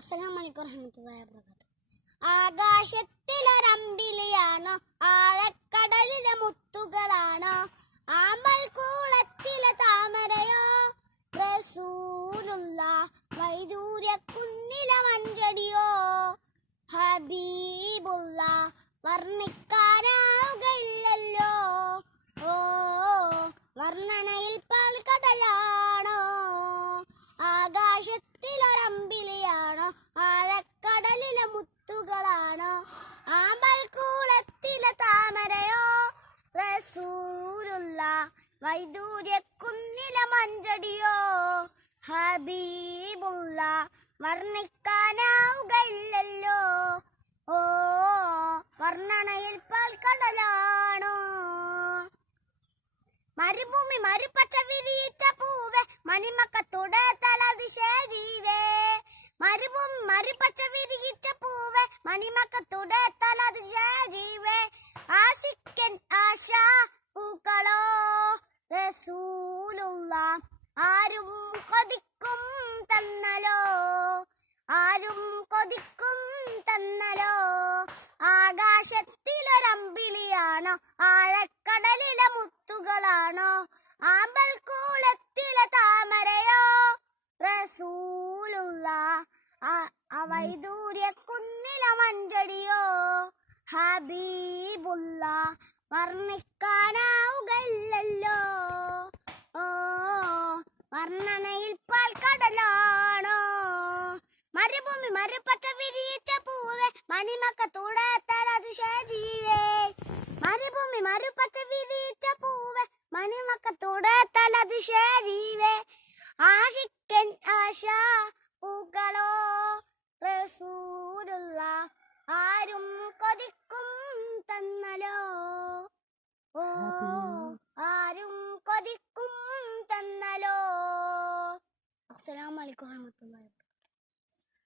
അസ്സലാം വലൈക്കും വറഹ്മത്തുള്ളാഹി വബറകാതുഹു. ആകാശത്തിലൊരമ്പിളിയാണോ ആഴക്കടലിലെ മുത്തുകളാണോ ആമ്പൽ താമരയോ? റസൂലുള്ള വൈദൂര്യ കുന്നിലെ മഞ്ചടിയോ? വൈദൂര്യ കുന്നിലെ മഞ്ചടിയോ ഹബീബുള്ള വർണിക്കാനാവുകയില്ലല്ലോ. ഓ വർണനയിൽ പാൽക്കടലാണോ മരുഭൂമി മരുപ്പച്ച വിരിയിച്ച പൂവേ മണിമക്കത്തോടെ ജീവേ മരുഭൂമി മരുപ്പച്ച വിരിയിച്ച പൂവേ മണിമക്കത്തോടെ ജീവേ ആശിക്കൻ ആശ റസൂലുള്ള ആരും കൊതിക്കും തന്നലോ? ആരും കൊതിക്കും തന്നലോ? ആകാശത്തിലൊരമ്പിളിയാണോ? ആഴക്കടലിലെ മുത്തുകളാണോ? ആമ്പൽക്കൂളത്തിലെ താമരയോ? റസൂലുള്ള വൈദൂര്യക്കുന്നിലെ മഞ്ചടിയോ? ഹബീബുള്ള വർണിക്കാനാവുകയില്ലല്ലോ വർണനയിൽ പാൽക്കടലാണോ? മരുഭൂമി മരുപ്പച്ച വിരിയിച്ച പൂവേ മണിമക്ക മണിമക്കത്തൂടെ തലതിശീവേ മരുഭൂമി മരുപ്പച്ച വിരിയിച്ച പൂവേ മണിമക്ക മണിമക്കത്തൂടെ തലതിശീവേ ആശിക്കൻ ആശ പൂക്കളോ റസൂലുള്ള കൊതിക്കും തന്നലോ അസ്സലാമു അലൈക്കും വറഹ്മത്തുള്ളാഹി